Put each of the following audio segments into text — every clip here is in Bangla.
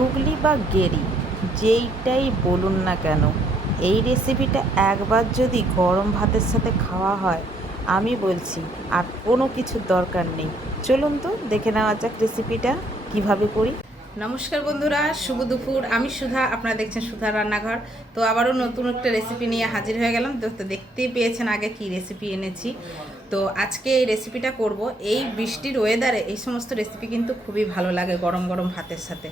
গুগলি বা গেরি যেইটাই বলুন না কেন, এই রেসিপিটা একবার যদি গরম ভাতের সাথে খাওয়া হয়, আমি বলছি আর কোনো কিছুর দরকার নেই। চলুন তো দেখে নেওয়া যাক রেসিপিটা কিভাবে করি। নমস্কার বন্ধুরা, শুভ দুপুর। আমি সুধা, আপনারা দেখছেন সুধার রান্নাঘর। তো আবারও নতুন একটা রেসিপি নিয়ে হাজির হয়ে গেলাম। তো দেখতেই পেয়েছেন আগে কি রেসিপি এনেছি। তো আজকে এই রেসিপিটা করব। এই বৃষ্টির ওয়েদারে এই সমস্ত রেসিপি কিন্তু খুবই ভালো লাগে গরম গরম ভাতের সাথে।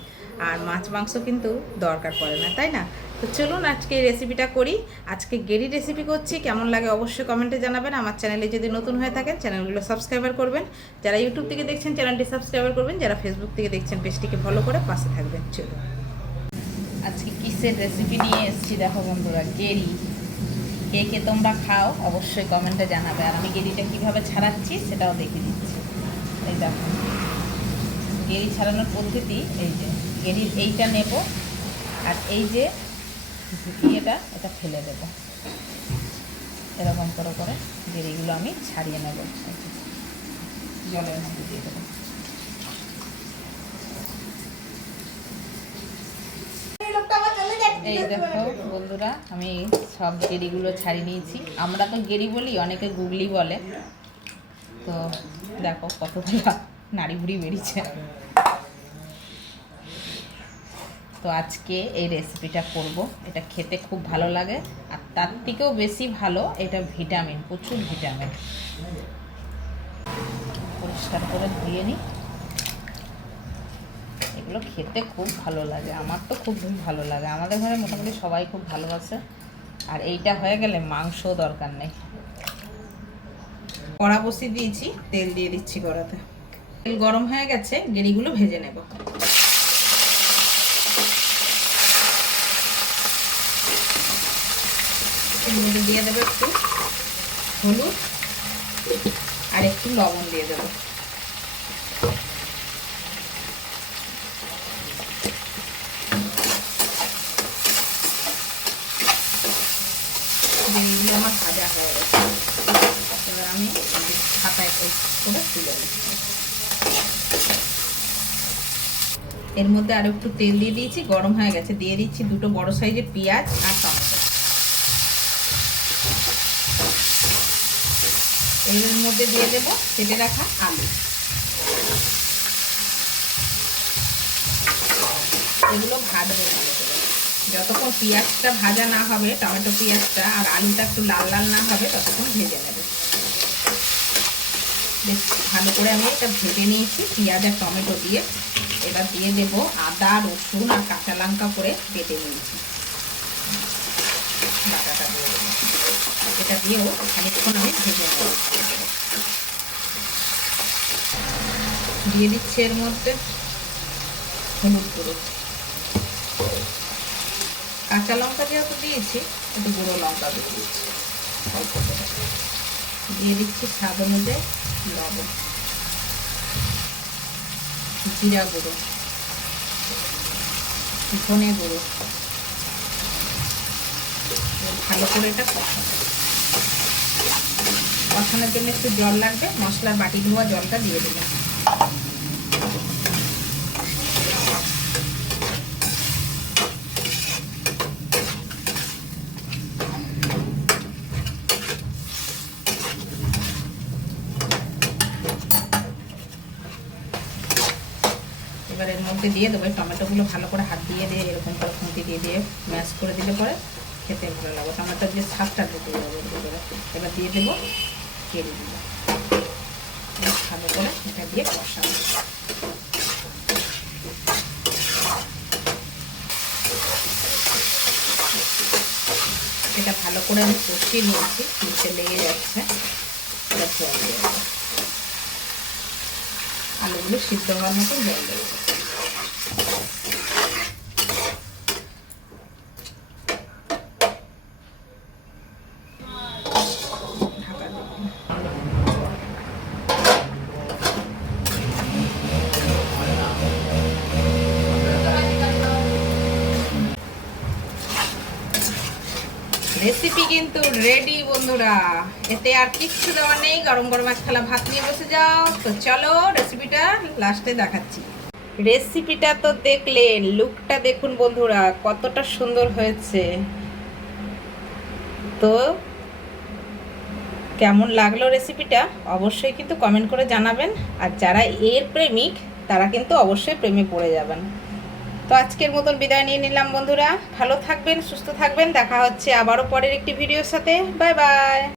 আর মাছ মাংস কিন্তু দরকার পড়ে না, তাই না? তো চলুন আজকে এই রেসিপিটা করি। আজকে গেরি রেসিপি করছি, কেমন লাগে অবশ্যই কমেন্টে জানাবেন। আমার চ্যানেলে যদি নতুন হয়ে থাকেন চ্যানেলগুলো সাবস্ক্রাইবার করবেন। যারা ইউটিউব থেকে দেখছেন চ্যানেলটি সাবস্ক্রাইবার করবেন, যারা ফেসবুক থেকে দেখছেন পেজটিকে ফলো করে পাশে থাকবেন। চলুন আজকে কিসের রেসিপি নিয়ে এসেছি দেখো বন্ধুরা, গেরি। কে কে তোমরা খাও অবশ্যই কমেন্টে জানাবে। আর আমি গেরিটা কীভাবে ছাড়াচ্ছি সেটাও দেখিয়ে দিচ্ছি। এই দেখো গেরি ছাড়ানোর পদ্ধতি। এই যে গেরির এইটা নেব, আর এই যে এটা ফেলে দেব। এরকম করে করে গেরিগুলো আমি ছাড়িয়ে নেব, জলের মধ্যে দিয়ে দেবো। এই দেখো বন্ধুরা, আমি সব গেরিগুলো ছাড়িয়ে নিয়েছি। আমরা তো গেরি বলি, অনেকে গুগলি বলে। তো দেখো কতগুলো নাড়ি ভুড়ি বেরিয়েছে। তো আজকে এই রেসিপিটা করব। এটা খেতে খুব ভালো লাগে, আর তার থেকেও বেশি ভালো এটা ভিটামিন, প্রচুর ভিটামিন। পরিষ্কার করে ধুয়ে নিই। এগুলো খেতে খুব ভালো লাগে, আমার তো খুব ভালো লাগে। আমাদের ঘরে মোটামুটি সবাই খুব ভালোবাসে। আর এইটা হয়ে গেলে মাংস দরকার নেই। কড়া বসিয়ে দিয়েছি, তেল দিয়ে দিচ্ছি কড়াতে। তেল গরম হয়ে গেছে, গেরিগুলো ভেজে নেব। এর মধ্যে দিয়ে দেবো একটু হলুদ আর একটু লবণ দিয়ে দেবো। গেরিগুলো আমার ভাজা হয়ে গেছে। এবার আমি খাতায় করে তুলে দিচ্ছি। এর মধ্যে আরো একটু তেল দিয়ে দিয়েছি, গরম হয়ে গেছে। দিয়ে দিচ্ছি দুটো বড় সাইজের পেঁয়াজ আর টমেটো। এর মধ্যে দিয়ে দেবো কেটে রাখা আলু। এগুলো ভাজবো ভালো করে। যতক্ষণ পেঁয়াজটা ভাজা না হবে, টমেটো পেঁয়াজটা আর আলুটা একটু লাল লাল না হবে, ততক্ষণ ভেজে নেবে। বেশ ভালো করে আমি এটা ভেজে নিয়েছি পেঁয়াজ আর টমেটো দিয়ে। এবার দিয়ে দেব আদা, রসুন আর কাঁচা লঙ্কা করে বেটে নিয়েছি। বাটাটা দিয়ে দেবো। এটা দিয়েও খানিকক্ষণ আমি ভেজে নেব। দিয়ে দিচ্ছি এর মধ্যে হলুদ গুঁড়ো। কাঁচা লঙ্কা যেহেতু দিয়েছি, একটু গুঁড়ো লঙ্কা দিয়ে দিচ্ছি অল্প করে। দিয়ে দিচ্ছি স্বাদ অনুযায়ী লবণ, জিরা গুঁড়ো, ধনে গুঁড়ো। ভালো করে এটা কষানোর জন্য একটু জল লাগবে। মশলার বাটি ধোয়া জলটা দিয়ে দেবো। এবার এর মধ্যে দিয়ে দেবো টমেটোগুলো। ভালো করে হাত দিয়ে দিয়ে এরকম করে খুঁটি দিয়ে দিয়ে ম্যাশ করে দিলে পরে খেতে ভালো লাগবে। টমেটো দিয়ে স্বাদটা ঢুকে যাবে। এবার দিয়ে দেবো গেরিগুলো। ভালো করে এটা দিয়ে কষাবো। এটা ভালো করে আমি কষিয়ে নিয়েছি, নিচে লেগে যাচ্ছে। এবার জল দিয়ে দেবো। আলুগুলো সিদ্ধ হওয়ার মতো জল দেবো। রেসিপি কিন্তু রেডি বন্ধুরা। এতে আর কিচ্ছু দেওয়ার নেই। গরম গরম এক থালা ভাত নিয়ে বসে যাও। তো চলো রেসিপিটা লাস্টে দেখাচ্ছি। রেসিপিটা তো দেখলেন, লুকটা দেখুন বন্ধুরা কতটা সুন্দর হয়েছে। তো কেমন লাগলো রেসিপিটা অবশ্যই কিন্তু কমেন্ট করে জানাবেন। আর যারা এর প্রেমিক তারা কিন্তু অবশ্যই প্রেমে পড়ে যাবেন। তো আজকের মতন বিদায় নিয়ে নিলাম বন্ধুরা, ভালো থাকবেন, সুস্থ থাকবেন, দেখা হচ্ছে আবারও পরের একটি ভিডিওর সাথে। Bye bye.